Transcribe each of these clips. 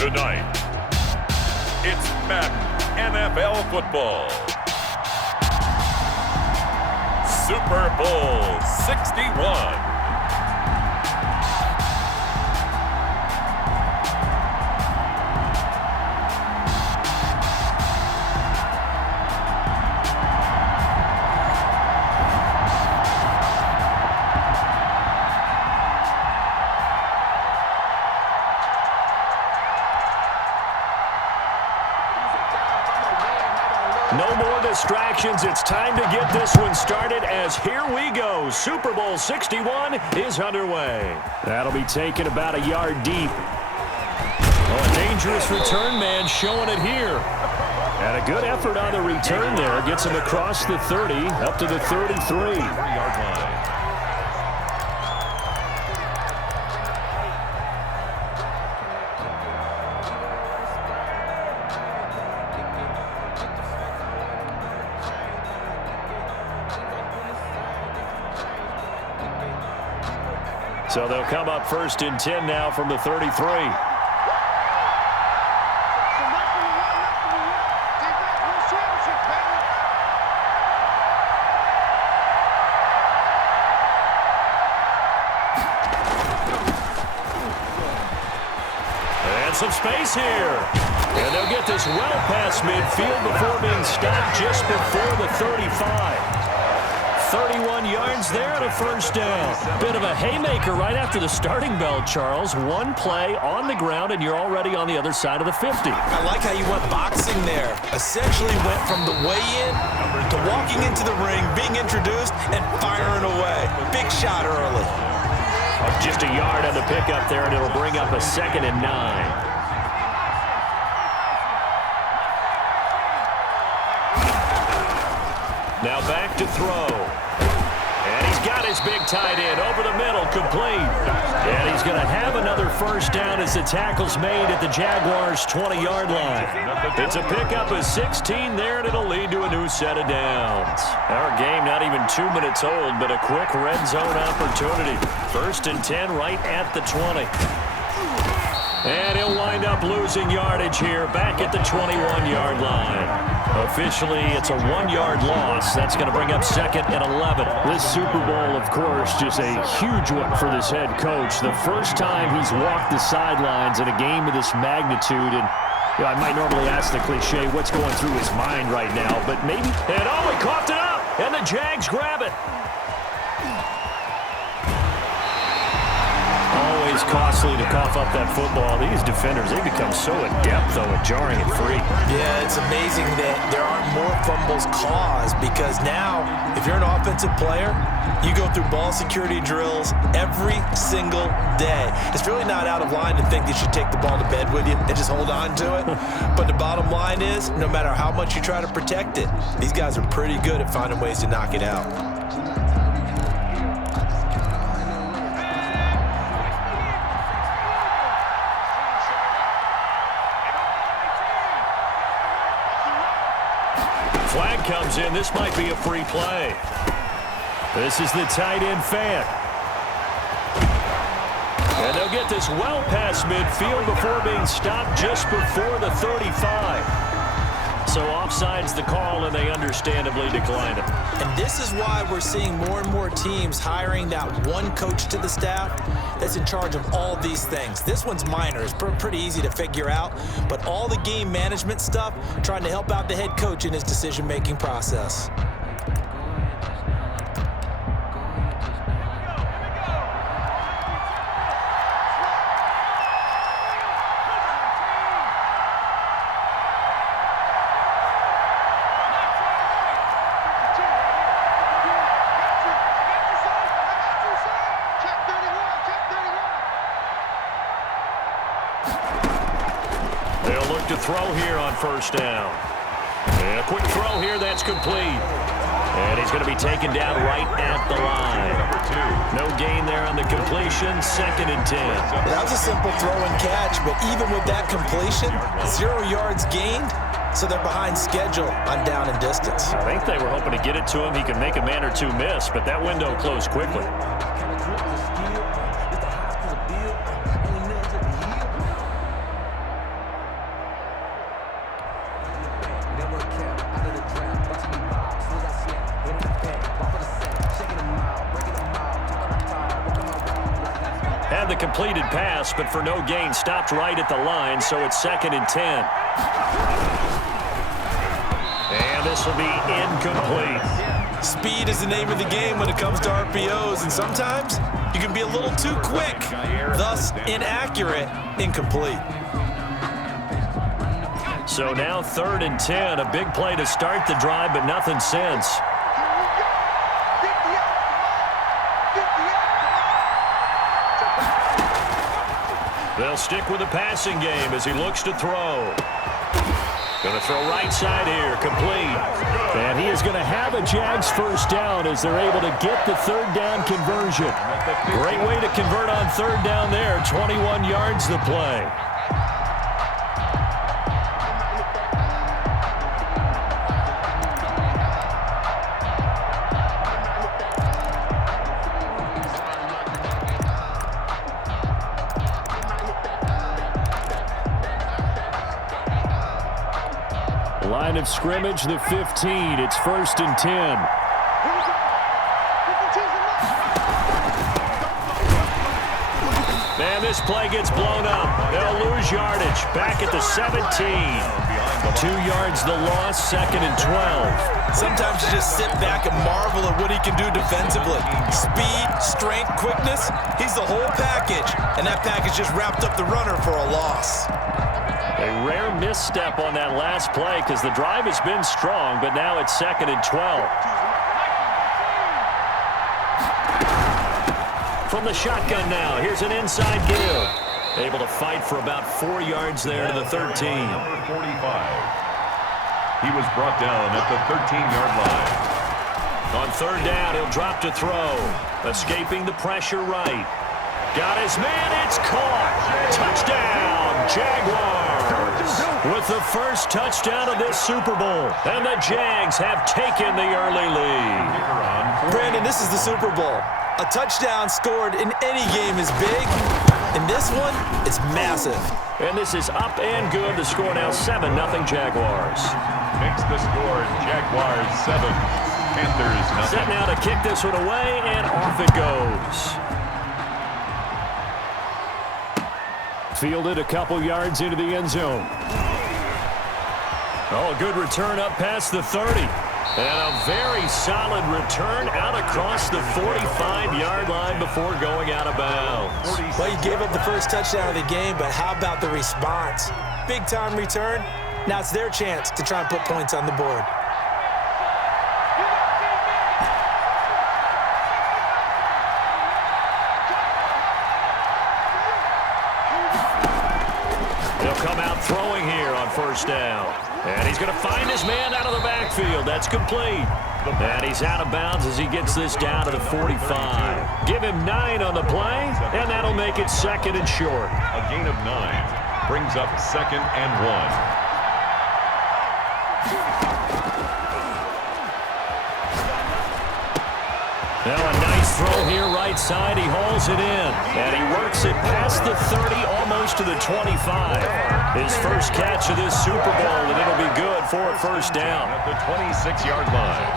Tonight, it's Madden NFL football. Super Bowl 61. No more distractions. It's time to get this one started as here we go. Super Bowl 61 is underway. That'll be taken about a yard deep. Oh, a dangerous return man showing it here. And a good effort on the return there. Gets him across the 30, up to the 33. 3-yard line. So they'll come up 1st and 10 now from the 33. And some space here. And they'll get this well past midfield before being stopped just before the 35. 31 yards there and a first down. Bit of a haymaker right after the starting bell, Charles. One play on the ground, and you're already on the other side of the 50. I like how you went boxing there. Essentially went from the weigh-in to walking into the ring, being introduced, and firing away. Big shot early. Just a yard on the pickup there, and it'll bring up a 2nd and 9. Now back to throw. And he's got his big tight end over the middle, complete. And he's going to have another first down as the tackle's made at the Jaguars' 20-yard line. It's a pickup of 16 there, and it'll lead to a new set of downs. Our game not even 2 minutes old, but a quick red zone opportunity. 1st and 10 right at the 20. And he'll wind up losing yardage here back at the 21-yard line. Officially, it's a 1-yard loss. That's going to bring up 2nd and 11. This Super Bowl, of course, just a huge one for this head coach. The first time he's walked the sidelines in a game of this magnitude. And you know, I might normally ask the cliche, what's going through his mind right now, but maybe. And oh, he coughed it up, and the Jags grab it. Always costly to cough up that football. These defenders, they become so adept, though, at jarring it free. Yeah, it's amazing that there aren't more fumbles caused because now, if you're an offensive player, you go through ball security drills every single day. It's really not out of line to think that you should take the ball to bed with you and just hold on to it. But the bottom line is, no matter how much you try to protect it, these guys are pretty good at finding ways to knock it out. Flag comes in. This might be a free play. This is the tight end fan. And they'll get this well past midfield before being stopped just before the 35. So offside's the call, and they understandably declined it. And this is why we're seeing more and more teams hiring that one coach to the staff that's in charge of all these things. This one's minor. It's pretty easy to figure out. But all the game management stuff, trying to help out the head coach in his decision-making process. They'll look to throw here on first down. And a quick throw here, that's complete. And he's going to be taken down right at the line. No gain there on the completion, 2nd and 10. That was a simple throw and catch, but even with that completion, 0 yards gained, so they're behind schedule on down and distance. I think they were hoping to get it to him. He could make a man or two miss, but that window closed quickly. the completed pass, but for no gain, stopped right at the line, so it's 2nd and 10. And this will be incomplete. Speed is the name of the game when it comes to RPOs, and sometimes you can be a little too quick, thus inaccurate, incomplete. So now 3rd and 10, a big play to start the drive, but nothing since. They'll stick with the passing game as he looks to throw. Going to throw right side here, complete. And he is going to have a Jags first down as they're able to get the 3rd down conversion. Great way to convert on 3rd down there. 21 yards the play. Line of scrimmage, the 15. It's 1st and 10. And this play gets blown up. They'll lose yardage. Back at the 17. 2 yards the loss, 2nd and 12. Sometimes you just sit back and marvel at what he can do defensively. Speed, strength, quickness, he's the whole package. And that package just wrapped up the runner for a loss. A rare misstep on that last play because the drive has been strong, but now it's 2nd and 12. From the shotgun now, here's an inside give. Able to fight for about 4 yards there to the 13. Number 45. He was brought down at the 13-yard line. On 3rd down, he'll drop to throw. Escaping the pressure right. Got his man, it's caught. Touchdown, Jaguars. With the first touchdown of this Super Bowl. And the Jags have taken the early lead. Brandon, this is the Super Bowl. A touchdown scored in any game is big. In this one, it's massive. And this is up and good. The score now 7-0 Jaguars. Makes the score Jaguars 7, Panthers 0. Set now to kick this one away, and off it goes. Fielded a couple yards into the end zone. Oh, good return up past the 30. And a very solid return out across the 45-yard line before going out of bounds. Well, you gave up the first touchdown of the game, but how about the response? Big-time return. Now it's their chance to try and put points on the board. He'll come out throwing here on 1st down. And he's going to find his man out of the backfield. That's complete. And he's out of bounds as he gets this down to the 45. Give him 9 on the play, and that'll make it 2nd and short. A gain of 9 brings up 2nd and 1. Now a nice throw here right side. He hauls it in. And he works it past the 30, almost to the 25. His first catch of this Super Bowl, and it'll be good for a 1st down. At the 26-yard line.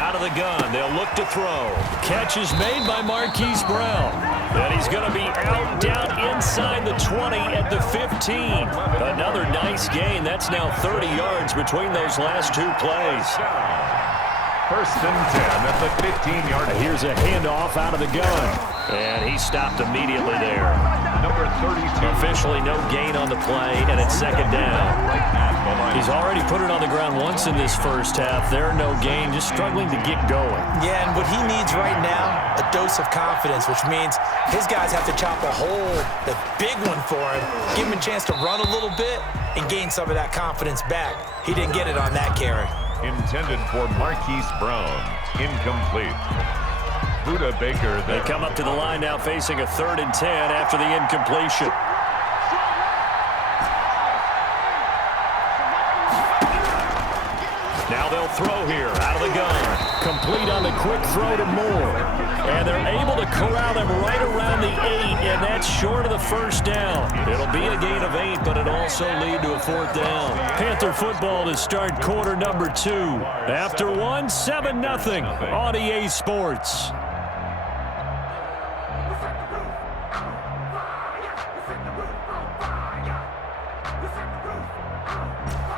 Out of the gun, they'll look to throw. Catch is made by Marquise Brown. And he's going to be out down inside the 20 at the 15. Another nice gain. That's now 30 yards between those last 2 plays. 1st and 10 at the 15-yard line. Here's a handoff out of the gun. And he stopped immediately there. Number 32. Officially no gain on the play, and it's 2nd down. He's already put it on the ground once in this first half. There, no gain, just struggling to get going. Yeah, and what he needs right now, a dose of confidence, which means his guys have to chop a hole, the big one for him, give him a chance to run a little bit and gain some of that confidence back. He didn't get it on that carry. Intended for Marquise Brown. Incomplete. Buda Baker there. They come up to the line now facing a 3rd and 10 after the incompletion. Now they'll throw here out of the gun. Complete on the quick throw to Moore. And they're able to corral them right around the 8, and that's short of the first down. It'll be a gain of 8, but it'll also lead to a 4th down. Panther football to start quarter number 2. After 1, 7-0 on EA Sports.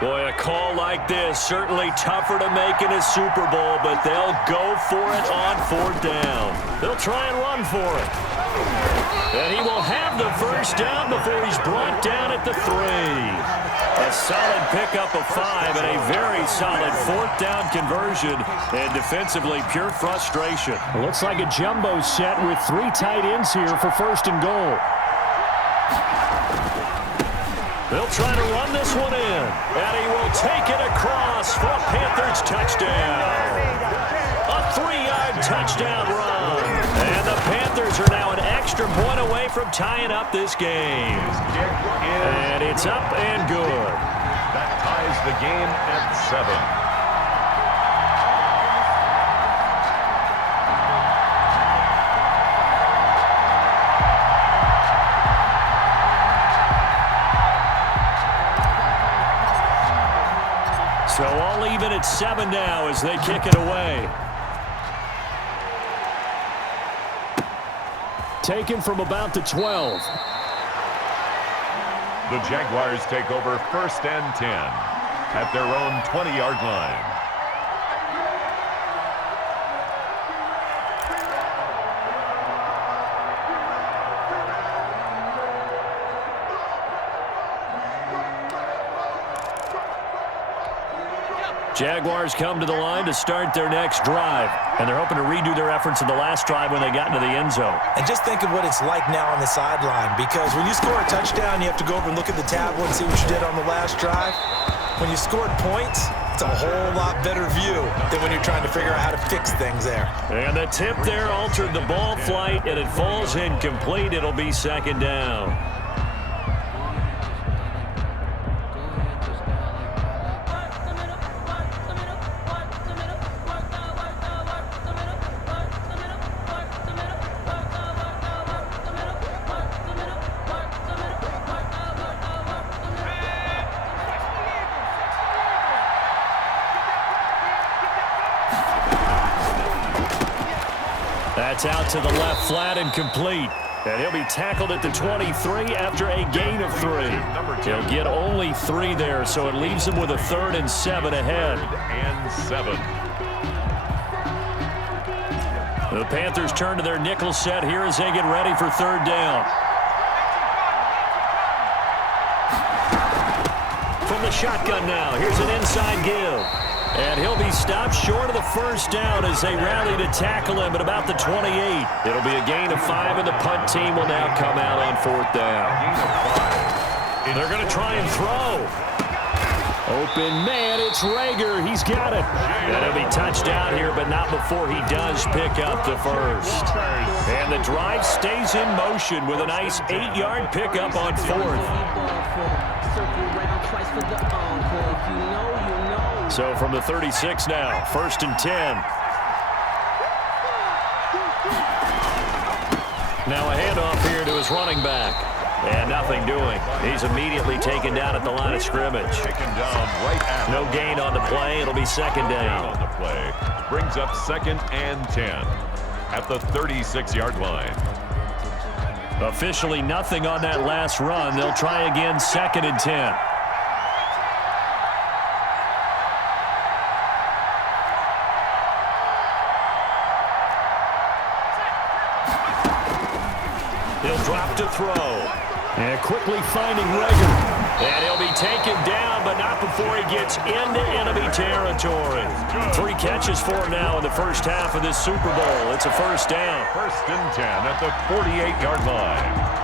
Boy, a call like this, certainly tougher to make in a Super Bowl, but they'll go for it on 4th down. They'll try and run for it. And he will have the first down before he's brought down at the 3. A solid pickup of 5 and a very solid 4th down conversion. And defensively, pure frustration. It looks like a jumbo set with 3 tight ends here for 1st and goal. They'll try to run this one in, and he will take it across for a Panthers touchdown. A 3-yard touchdown run. And the Panthers are now an extra point away from tying up this game. And it's up and good. That ties the game at 7. So all even at 7 now as they kick it away. Taken from about the 12. The Jaguars take over 1st and 10 at their own 20-yard line. Jaguars come to the line to start their next drive, and they're hoping to redo their efforts in the last drive when they got into the end zone. And just think of what it's like now on the sideline, because when you score a touchdown, you have to go over and look at the tablet and see what you did on the last drive. When you scored points, it's a whole lot better view than when you're trying to figure out how to fix things there. And the tip there altered the ball flight, and it falls incomplete. It'll be 2nd down. That's out to the left flat and complete. And he'll be tackled at the 23 after a gain of 3. He'll get only 3 there, so it leaves him with a 3rd and 7 ahead. 3rd and 7. The Panthers turn to their nickel set here as they get ready for 3rd down. From the shotgun now, here's an inside give. And he'll be stopped short of the first down as they rally to tackle him at about the 28. It'll be a gain of 5, and the punt team will now come out on 4th down. They're going to try and throw. Open man, it's Rager. He's got it. And he'll be touched out here, but not before he does pick up the first. And the drive stays in motion with a nice 8-yard pickup on 4th. So from the 36 now, 1st and 10. Now a handoff here to his running back. And nothing doing. He's immediately taken down at the line of scrimmage. Taken down right at no gain on the play. It'll be 2nd down. On the play. Brings up 2nd and 10 at the 36-yard line. Officially nothing on that last run. They'll try again 2nd and 10. He'll drop to throw. And quickly finding Rager. And he'll be taken down, but not before he gets into enemy territory. 3 catches for him now in the first half of this Super Bowl. It's a 1st down. 1st and 10 at the 48-yard line.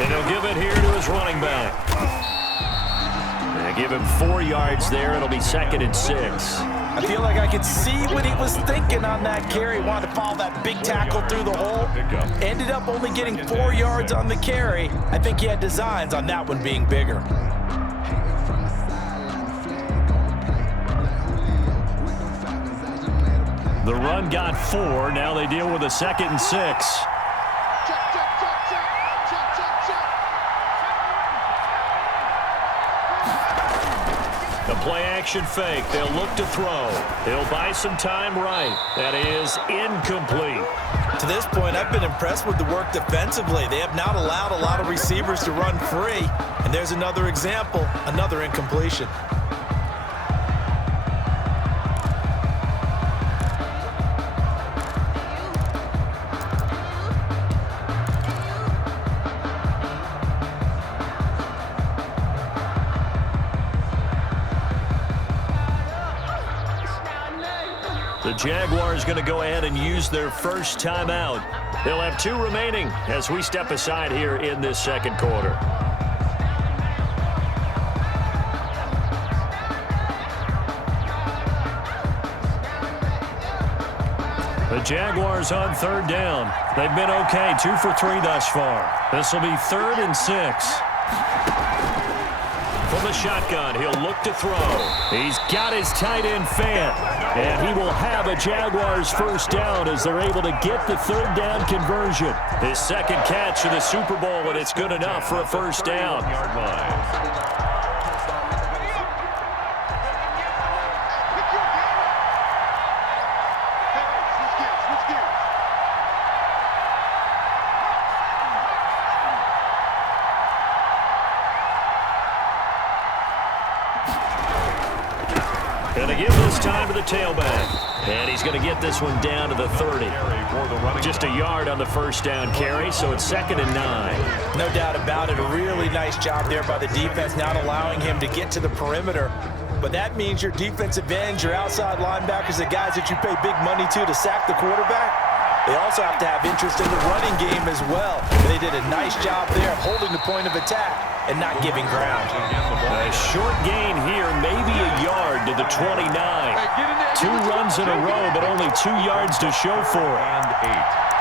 And he'll give it here to his running back. They give him 4 yards there. It'll be 2nd and 6. I feel like I could see what he was thinking on that carry. Wanted to follow that big tackle through the hole. Ended up only getting 4 yards on the carry. I think he had designs on that one being bigger. The run got 4. Now they deal with a 2nd and 6. The play-action fake. They'll look to throw. He'll buy some time right. That is incomplete. To this point, I've been impressed with the work defensively. They have not allowed a lot of receivers to run free. And there's another example, another incompletion. The Jaguars going to go ahead and use their first timeout. They'll have 2 remaining as we step aside here in this 2nd quarter. The Jaguars on 3rd down. They've been okay, 2 for 3 thus far. This will be 3rd and 6. From the shotgun, he'll look to throw. He's got his tight end Fant. And he will have a Jaguars first down as they're able to get the 3rd down conversion. His 2nd catch in the Super Bowl, and it's good enough for a first down. Going to give this time to the tailback. And he's going to get this one down to the 30. Just a yard on the first down carry, so it's 2nd and 9. No doubt about it. A really nice job there by the defense, not allowing him to get to the perimeter. But that means your defensive ends, your outside linebackers, the guys that you pay big money to sack the quarterback, they also have to have interest in the running game as well. And they did a nice job there of holding the point of attack and not giving ground. A short gain here, maybe a yard to the 29. 2 runs in a row, but only 2 yards to show for it. And 8.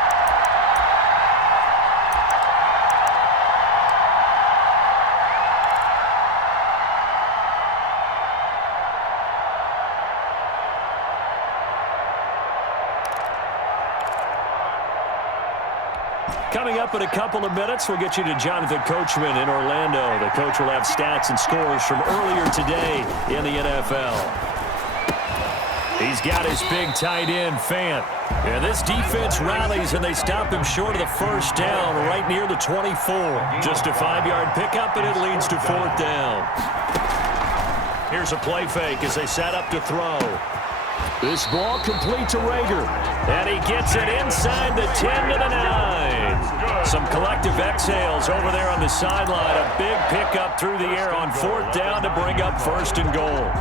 Coming up in a couple of minutes, we'll get you to Jonathan Coachman in Orlando. The coach will have stats and scores from earlier today in the NFL. He's got his big tight end, Fant. And this defense rallies, and they stop him short of the first down right near the 24. Just a 5-yard pickup, and it leads to 4th down. Here's a play fake as they set up to throw. This ball complete to Rager. And he gets it inside the 10 to the 9. Some collective exhales over there on the sideline. A big pickup through the air on 4th down to bring up 1st and goal.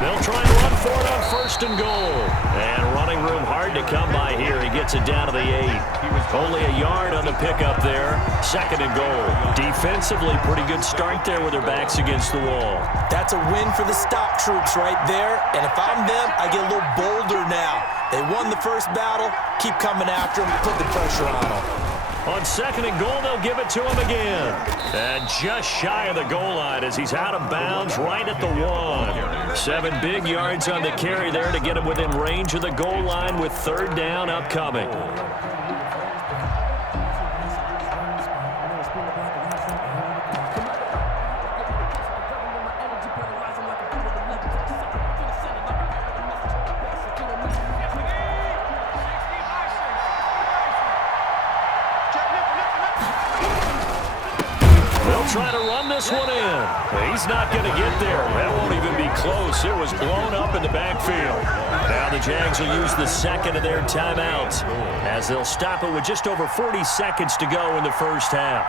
They'll try and run for it on 1st and goal. And running room hard to come by here. He gets it down to the 8. Only a yard on the pickup there. 2nd and goal. Defensively, pretty good start there with their backs against the wall. That's a win for the stop troops right there. And if I'm them, I get a little bolder now. They won the first battle. Keep coming after them. Put the pressure on them. On 2nd and goal, they'll give it to him again. And just shy of the goal line as he's out of bounds right at the 1. 7 big yards on the carry there to get him within range of the goal line with 3rd down upcoming. try to run this one in. He's not going to get there. That won't even be close. It was blown up in the backfield. Now the Jags will use the second of their timeouts as they'll stop it with just over 40 seconds to go in the first half.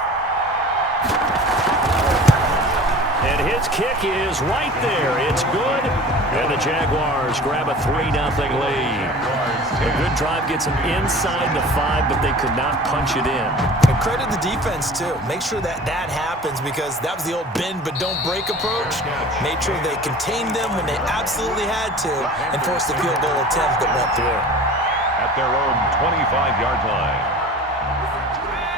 And his kick is right there. It's good. And the Jaguars grab a 3-0 lead. A good drive gets them inside the 5, but they could not punch it in. And credit the defense, too. Make sure that happens because that was the old bend but don't break approach. Made sure they contained them when they absolutely had to and forced the field goal attempt that went through. At their own 25-yard line.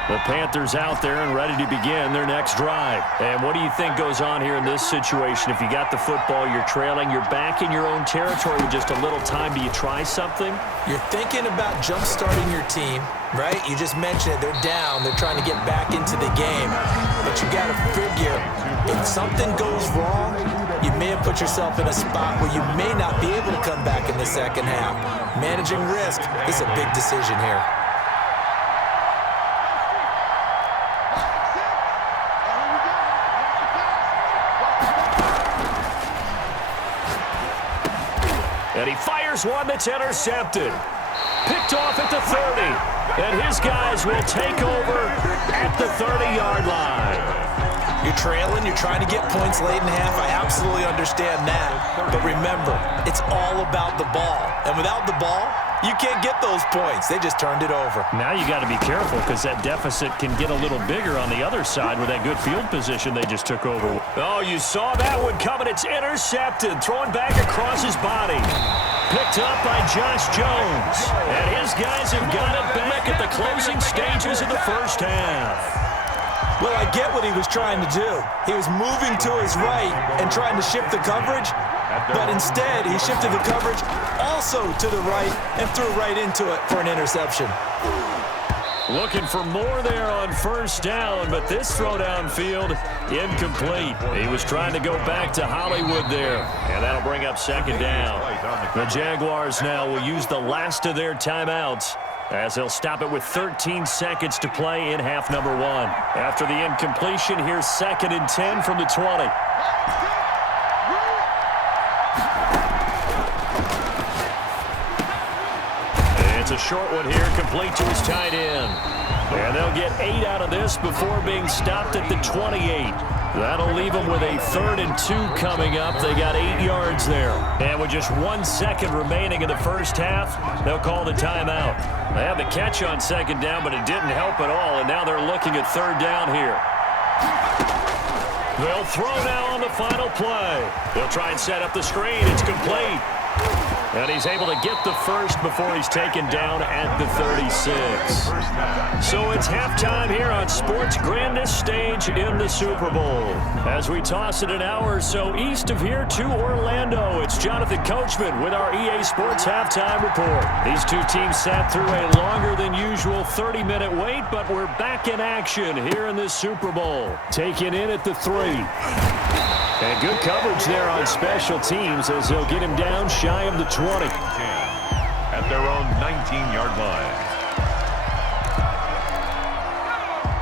The Panthers out there and ready to begin their next drive. And what do you think goes on here in this situation? If you got the football, you're trailing, you're back in your own territory with just a little time. Do you try something? You're thinking about jump-starting your team, right? You just mentioned it. They're down. They're trying to get back into the game. But you got to figure, if something goes wrong, you may have put yourself in a spot where you may not be able to come back in the second half. Managing risk is a big decision here. And he fires one that's intercepted. Picked off at the 30. And his guys will take over at the 30-yard line. You're trailing. You're trying to get points late in half. I absolutely understand that. But remember, it's all about the ball. And without the ball, you can't get those points. They just turned it over. Now you got to be careful because that deficit can get a little bigger on the other side with that good field position they just took over. Oh, you saw that one coming. It's intercepted. Thrown back across his body. Picked up by Josh Jones. And his guys have got it back at the closing stages of the first half. Well, I get what he was trying to do. He was moving to his right and trying to shift the coverage, but instead he shifted the coverage also to the right and threw right into it for an interception. Looking for more there on first down, but this throw downfield incomplete. He was trying to go back to Hollywood there, and that'll bring up second down. The Jaguars now will use the last of their timeouts as they'll stop it with 13 seconds to play in half number 1. After the incompletion, here's 2nd and 10 from the 20. It's a short one here, complete to his tight end. And they'll get 8 out of this before being stopped at the 28. That'll leave them with a 3rd and 2 coming up. They got 8 yards there. And with just 1 second remaining in the first half, they'll call the timeout. They had the catch on second down, but it didn't help at all, and now they're looking at 3rd down here. They'll throw now on the final play. They'll try and set up the screen. It's complete. And he's able to get the first before he's taken down at the 36. So it's halftime here on sports' grandest stage in the Super Bowl. As we toss it an hour or so east of here to Orlando, it's Jonathan Coachman with our EA Sports Halftime Report. These two teams sat through a longer than usual 30-minute wait, but we're back in action here in this Super Bowl. Taken in at the 3. And good coverage there on special teams as they'll get him down shy of the 20. At their own 19-yard line.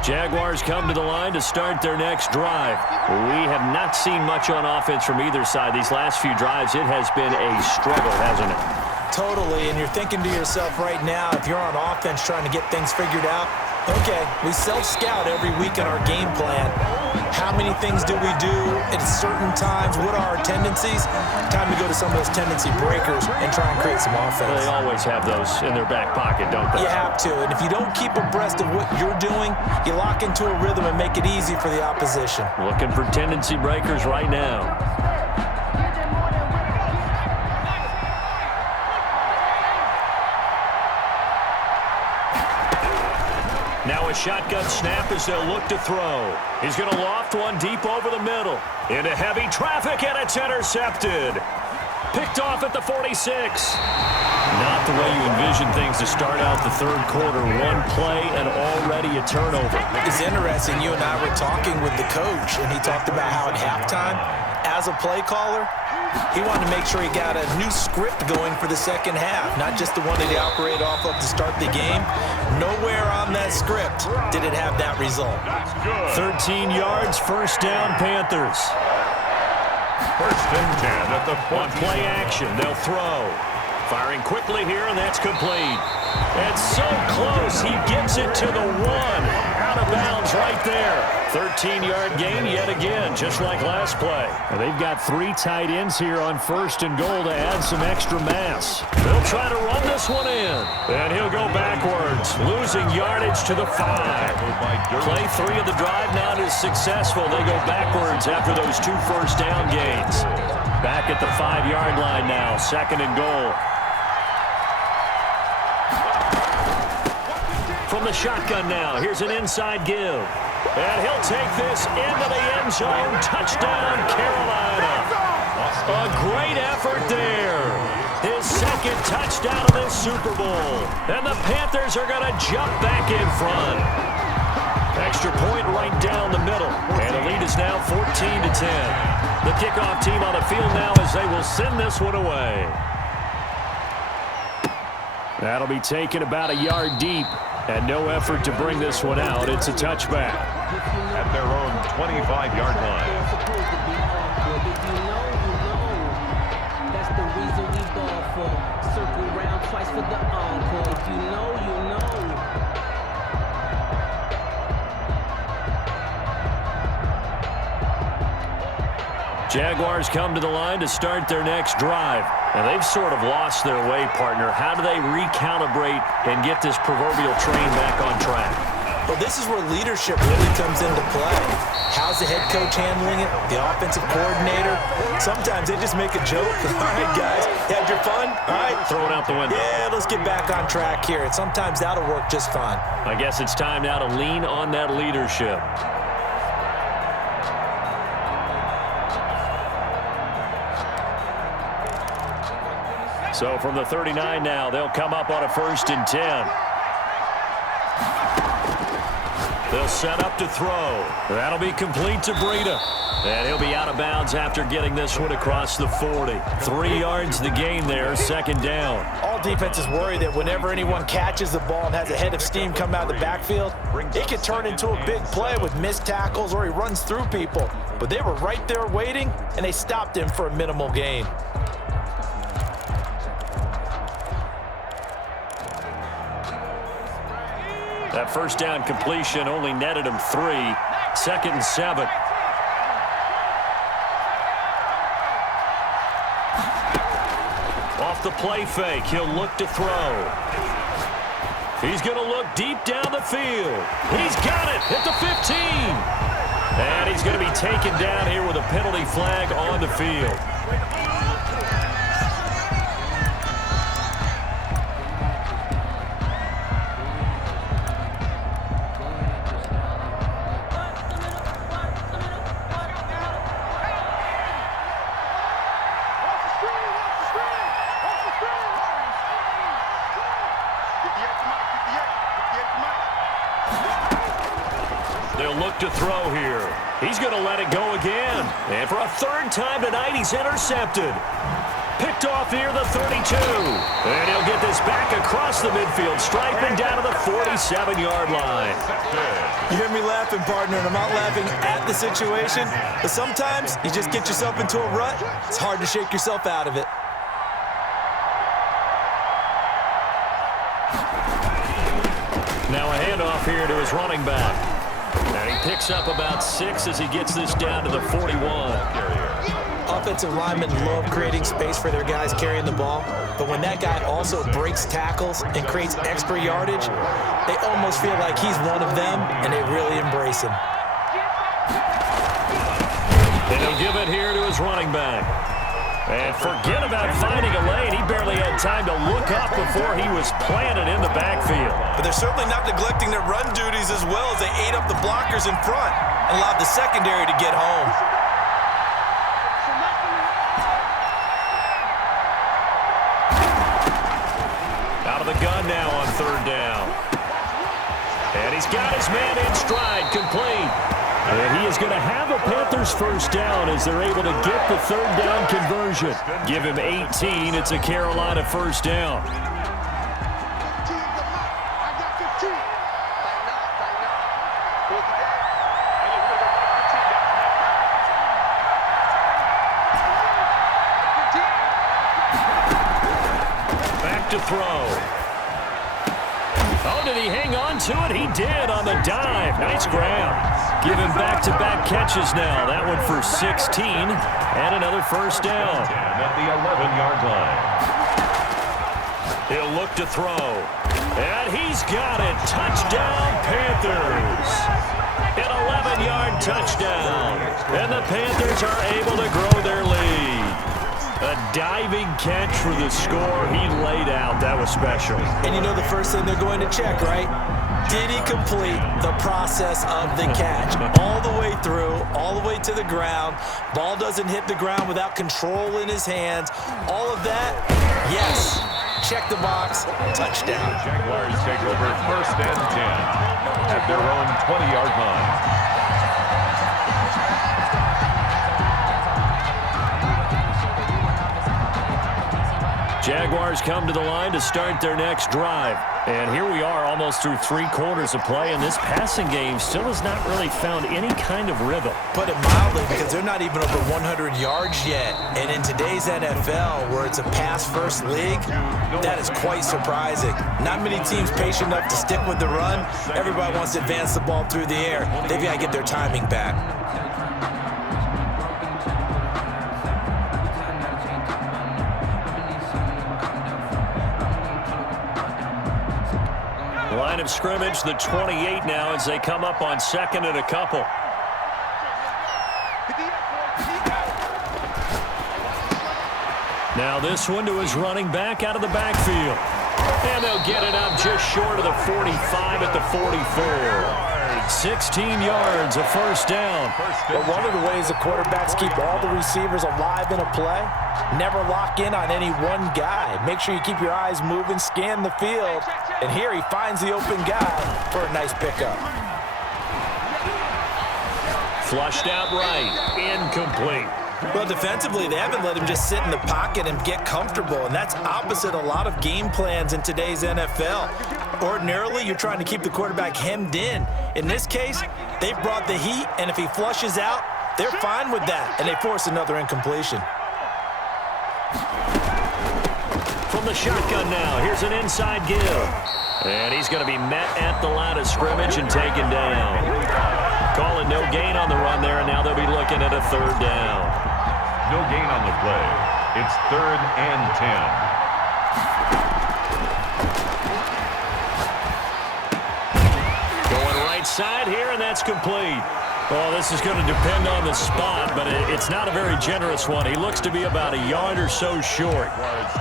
Jaguars come to the line to start their next drive. We have not seen much on offense from either side. These last few drives, it has been a struggle, hasn't it? Totally, and you're thinking to yourself right now, if you're on offense trying to get things figured out, okay, we self-scout every week in our game plan. How many things do we do at certain times? What are our tendencies? Time to go to some of those tendency breakers and try and create some offense. They always have those in their back pocket, don't they? You have to, and if you don't keep abreast of what you're doing, you lock into a rhythm and make it easy for the opposition. Looking for tendency breakers right now. Now a shotgun snap as they'll look to throw. He's going to loft one deep over the middle. Into heavy traffic, and it's intercepted. Picked off at the 46. Not the way you envision things to start out the third quarter. One play and already a turnover. It's interesting. You and I were talking with the coach, and he talked about how at halftime, as a play caller, he wanted to make sure he got a new script going for the second half, not just the one that he operated off of to start the game. Nowhere on that script did it have that result. 13 yards, first down, Panthers. First and 10 at the 14. On play action, they'll throw. Firing quickly here, and that's complete. And so close, he gets it to the one. Out of bounds right there. 13-yard gain yet again, just like last play. And they've got 3 tight ends here on first and goal to add some extra mass. They'll try to run this one in. And he'll go backwards, losing yardage to the 5. Play 3 of the drive not as successful. They go backwards after those 2 first down gains. Back at the 5-yard line now, second and goal. From the shotgun now, here's an inside give. And he'll take this into the end zone. Touchdown, Carolina. A great effort there. His second touchdown of this Super Bowl. And the Panthers are going to jump back in front. Extra point right down the middle. And the lead is now 14-10. The kickoff team on the field now as they will send this one away. That'll be taken about a yard deep. And no effort to bring this one out. It's a touchback. At their own 25-yard line. That's the reason we ball for. Circle round twice for the encore. If you know, you know. Jaguars come to the line to start their next drive. And they've sort of lost their way, partner. How do they recalibrate and get this proverbial train back on track? Well, this is where leadership really comes into play. How's the head coach handling it? The offensive coordinator? Sometimes they just make a joke. All right, guys, you had your fun? All right. Throw it out the window. Yeah, let's get back on track here. And sometimes that'll work just fine. I guess it's time now to lean on that leadership. So from the 39 now, they'll come up on a first and 10. They'll set up to throw. That'll be complete to Breida. And he'll be out of bounds after getting this one across the 40. 3 yards the gain there, second down. All defenses worry that whenever anyone catches the ball and has a head of steam come out of the backfield, it could turn into a big play with missed tackles or he runs through people. But they were right there waiting, and they stopped him for a minimal gain. That first down completion only netted him 3. Second and 7. Off the play fake, he'll look to throw. He's going to look deep down the field. He's got it at the 15. And he's going to be taken down here with a penalty flag on the field. They'll look to throw here. He's going to let it go again. And for a third time tonight, he's intercepted. Picked off near the 32. And he'll get this back across the midfield stripe and down to the 47-yard line. You hear me laughing, partner, and I'm not laughing at the situation. But sometimes you just get yourself into a rut. It's hard to shake yourself out of it. Now a handoff here to his running back. And he picks up about 6 as he gets this down to the 41. Offensive linemen love creating space for their guys carrying the ball, but when that guy also breaks tackles and creates extra yardage, they almost feel like he's one of them, and they really embrace him. And he'll give it here to his running back. And forget about finding a lane. He barely had time to look up before he was planted in the backfield. But they're certainly not neglecting their run duties as well as they ate up the blockers in front and allowed the secondary to get home. Out of the gun now on third down. And he's got his man in stride, complete. And he is going to have a Panthers first down as they're able to get the third down conversion. Give him 18. It's a Carolina first down. Back to throw. Oh, did he hang on to it? He did on the dive. Nice grab. Giving back-to-back catches now. That one for 16 and another first down. At the 11-yard line. He'll look to throw. And he's got it. Touchdown, Panthers. An 11-yard touchdown. And the Panthers are able to grow their lead. A diving catch for the score. He laid out. That was special. And you know the first thing they're going to check, right? Did he complete the process of the catch? All the way through, all the way to the ground. Ball doesn't hit the ground without control in his hands. All of that, yes. Check the box. Touchdown. Jaguars take over 1st and 10 at their own 20-yard line. Jaguars come to the line to start their next drive. And here we are almost through 3 quarters of play, and this passing game still has not really found any kind of rhythm. Put it mildly, because they're not even over 100 yards yet. And in today's NFL, where it's a pass-first league, that is quite surprising. Not many teams patient enough to stick with the run. Everybody wants to advance the ball through the air. They've got to get their timing back. Line of scrimmage, the 28 now as they come up on 2nd and a couple. Now this one to his running back out of the backfield. And they'll get it up just short of the 45 at the 44. 16 yards, a first down. But one of the ways the quarterbacks keep all the receivers alive in a play, never lock in on any one guy. Make sure you keep your eyes moving, scan the field, and here he finds the open guy for a nice pickup. Flushed out right, incomplete. Well, defensively, they haven't let him just sit in the pocket and get comfortable, and that's opposite a lot of game plans in today's NFL. Ordinarily, you're trying to keep the quarterback hemmed in. In this case, they've brought the heat, and if he flushes out, they're fine with that, and they force another incompletion. From the shotgun now, here's an inside give. And he's going to be met at the line of scrimmage and taken down. Calling no gain on the run there, and now they'll be looking at a 3rd down. No gain on the play. It's 3rd and 10. Side here, and that's complete. Well, this is going to depend on the spot, but it's not a very generous one. He looks to be about a yard or so short. Yards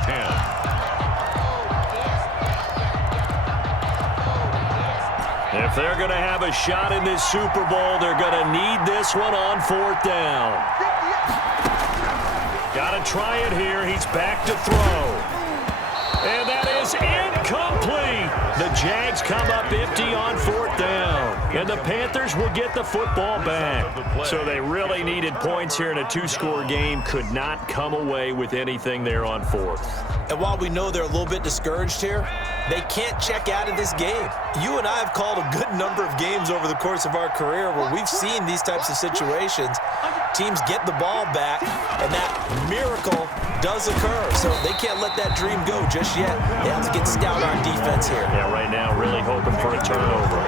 10. If they're going to have a shot in this Super Bowl, they're going to need this one on 4th down. Got to try it here. He's back to throw. And that is incomplete. The Jags come up empty on 4th down. And the Panthers will get the football back. So they really needed points here in a 2-score game. Could not come away with anything there on 4th. And while we know they're a little bit discouraged here, they can't check out of this game. You and I have called a good number of games over the course of our career where we've seen these types of situations. Teams get the ball back, and that miracle does occur. So they can't let that dream go just yet. They have to get stout on defense here. Yeah, right now really hoping for a turnover.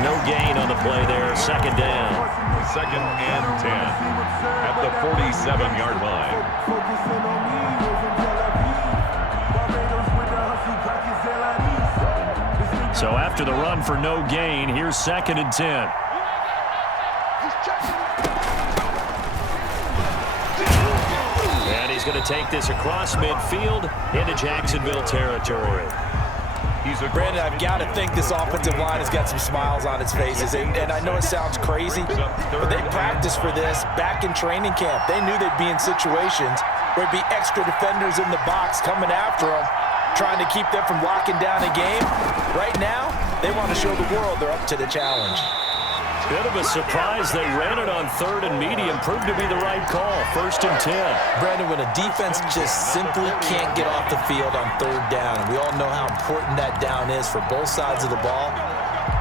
No gain on the play there. 2nd down. 2nd and 10 at the 47-yard line. So after the run for no gain, here's 2nd and 10. And he's going to take this across midfield into Jacksonville territory. Brandon, I've got to think this offensive line has got some smiles on its faces. And I know it sounds crazy, but they practiced for this back in training camp. They knew they'd be in situations where there'd be extra defenders in the box coming after them, trying to keep them from locking down a game. Right now, they want to show the world they're up to the challenge. Bit of a surprise. They ran it on 3rd and medium. Proved to be the right call. 1st and 10. Brandon, when a defense just simply can't get off the field on 3rd down, and we all know how important that down is for both sides of the ball,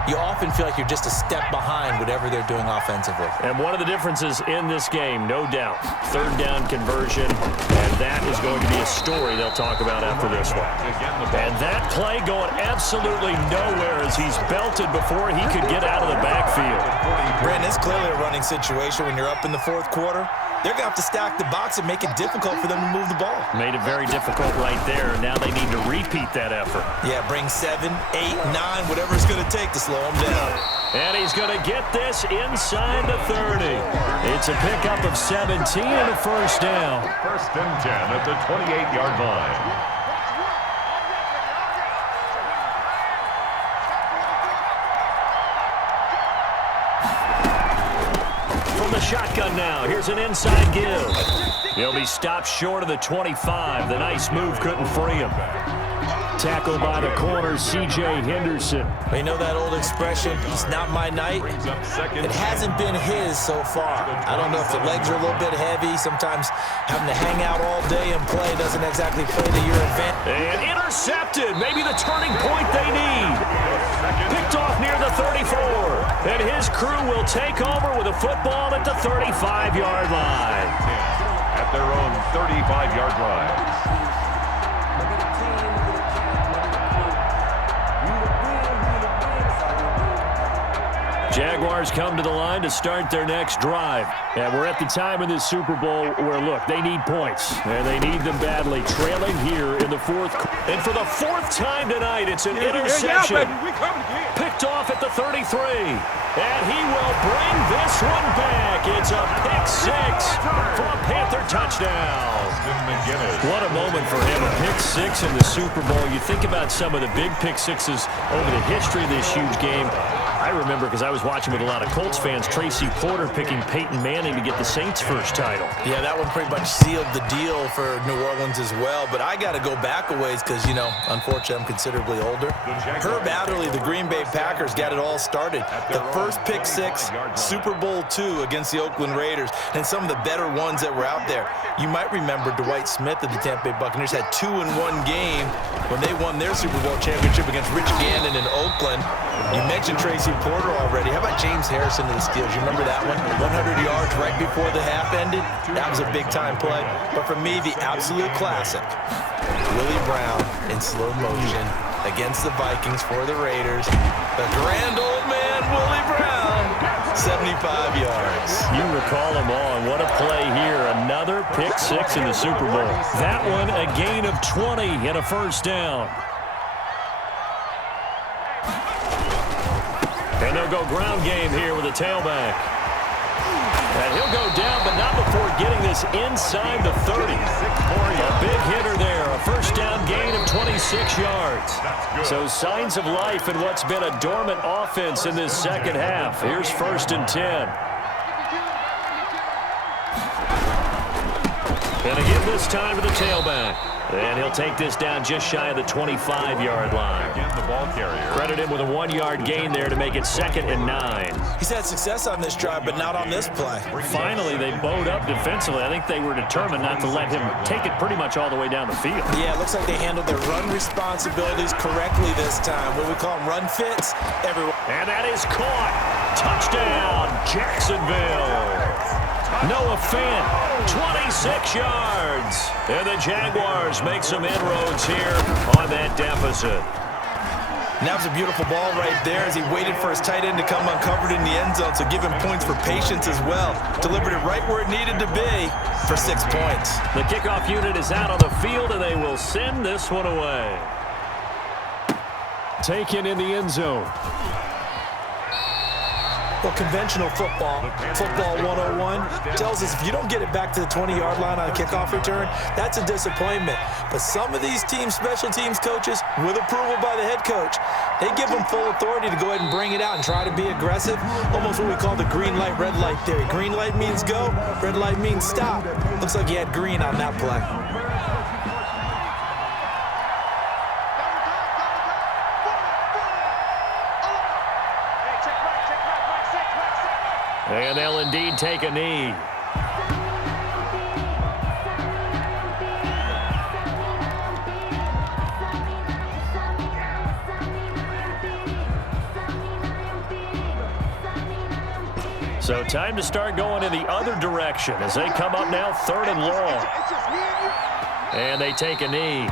you often feel like you're just a step behind whatever they're doing offensively. And one of the differences in this game, no doubt, 3rd down conversion, and that is going to be a story they'll talk about after this one. And that play going absolutely nowhere as he's belted before he could get out of the backfield. Brandon, it's clearly a running situation when you're up in the 4th quarter. They're going to have to stack the box and make it difficult for them to move the ball. Made it very difficult right there. Now they need to repeat that effort. Yeah, bring 7, 8, 9, whatever it's going to take to slow him down. And he's going to get this inside the 30. It's a pickup of 17 and a 1st down. 1st and 10 at the 28-yard line. The shotgun now. Here's an inside give. He'll be stopped short of the 25. The nice move couldn't free him. Tackled by the corner, C.J. Henderson. You know that old expression, it's not my night? It hasn't been his so far. I don't know if the legs are a little bit heavy. Sometimes having to hang out all day and play doesn't exactly play to your advantage. And intercepted. Maybe the turning point they need. Picked off near the 34. And his crew will take over with a football at the 35-yard line. At their own 35-yard line. Jaguars come to the line to start their next drive. And we're at the time in this Super Bowl where, look, they need points. And they need them badly. Trailing here in the 4th. And for the 4th time tonight, it's an interception. Picked off at the 33. And he will bring this one back. It's a pick 6 for a Panther touchdown. What a moment for him. A pick 6 in the Super Bowl. You think about some of the big pick 6s over the history of this huge game. I remember, because I was watching with a lot of Colts fans, Tracy Porter picking Peyton Manning to get the Saints' first title. Yeah, that one pretty much sealed the deal for New Orleans as well. But I got to go back a ways because, you know, unfortunately, I'm considerably older. Herb Adderley, the Green Bay Packers, got it all started. The first pick 6, Super Bowl II against the Oakland Raiders, and some of the better ones that were out there. You might remember Dwight Smith of the Tampa Bay Buccaneers had 2 in one game when they won their Super Bowl championship against Rich Gannon in Oakland. You mentioned Tracy Porter already. How about James Harrison of the Steelers? You remember that one? 100 yards right before the half ended? That was a big-time play. But for me, the absolute classic, Willie Brown in slow motion against the Vikings for the Raiders. The grand old man, Willie Brown, 75 yards. You recall them all, and what a play here. Another pick 6 in the Super Bowl. That one, a gain of 20 and a 1st down. And they'll go ground game here with a tailback. And he'll go down, but not before getting this inside the 30. A big hitter there, a 1st down gain of 26 yards. So signs of life in what's been a dormant offense in this 2nd half. Here's 1st and 10. And again this time to the tailback. And he'll take this down just shy of the 25-yard line. Again, the ball carrier. Credit him with a 1-yard gain there to make it 2nd and 9. He's had success on this drive, but not on this play. Finally, they bowed up defensively. I think they were determined not to let him take it pretty much all the way down the field. Yeah, it looks like they handled their run responsibilities correctly this time. What we call them run fits. Everyone. And that is caught. Touchdown, Jacksonville. Noah Fant, 26 yards. And the Jaguars make some inroads here on that deficit. And that was a beautiful ball right there as he waited for his tight end to come uncovered in the end zone, so give him points for patience as well. Delivered it right where it needed to be for 6 points. The kickoff unit is out on the field, and they will send this one away. Taken in the end zone. Well, conventional football 101, tells us if you don't get it back to the 20-yard line on a kickoff return, that's a disappointment. But some of these teams, special teams coaches, with approval by the head coach, they give them full authority to go ahead and bring it out and try to be aggressive, almost what we call the green light, red light theory. Green light means go, red light means stop. Looks like he had green on that play. And they'll indeed take a knee. So time to start going in the other direction as they come up now 3rd and long. And they take a knee.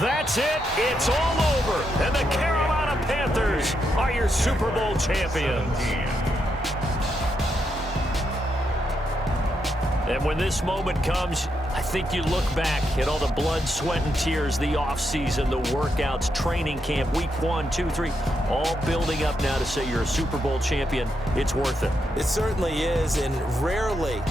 That's it. It's all over. And the Carolina Panthers are your Super Bowl champions. And when this moment comes, I think you look back at all the blood, sweat, and tears, the offseason, the workouts, training camp, week 1, 2, 3, all building up now to say you're a Super Bowl champion. It's worth it. It certainly is, and rarely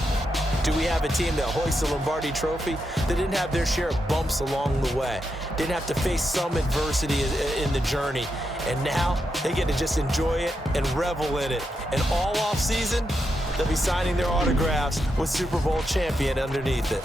do we have a team that hoists the Lombardi Trophy that didn't have their share of bumps along the way, didn't have to face some adversity in the journey, and now they get to just enjoy it and revel in it. And all offseason, they'll be signing their autographs with Super Bowl champion underneath it.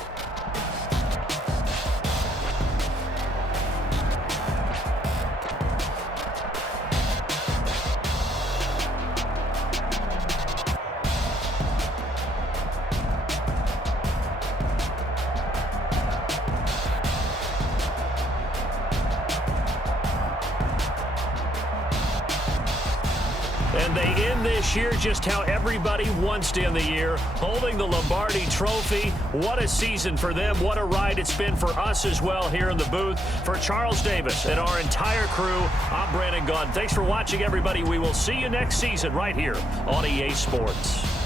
And they end this year just how everybody wants to end the year, holding the Lombardi Trophy. What a season for them. What a ride it's been for us as well here in the booth. For Charles Davis and our entire crew, I'm Brandon Gaudin. Thanks for watching, everybody. We will see you next season right here on EA Sports.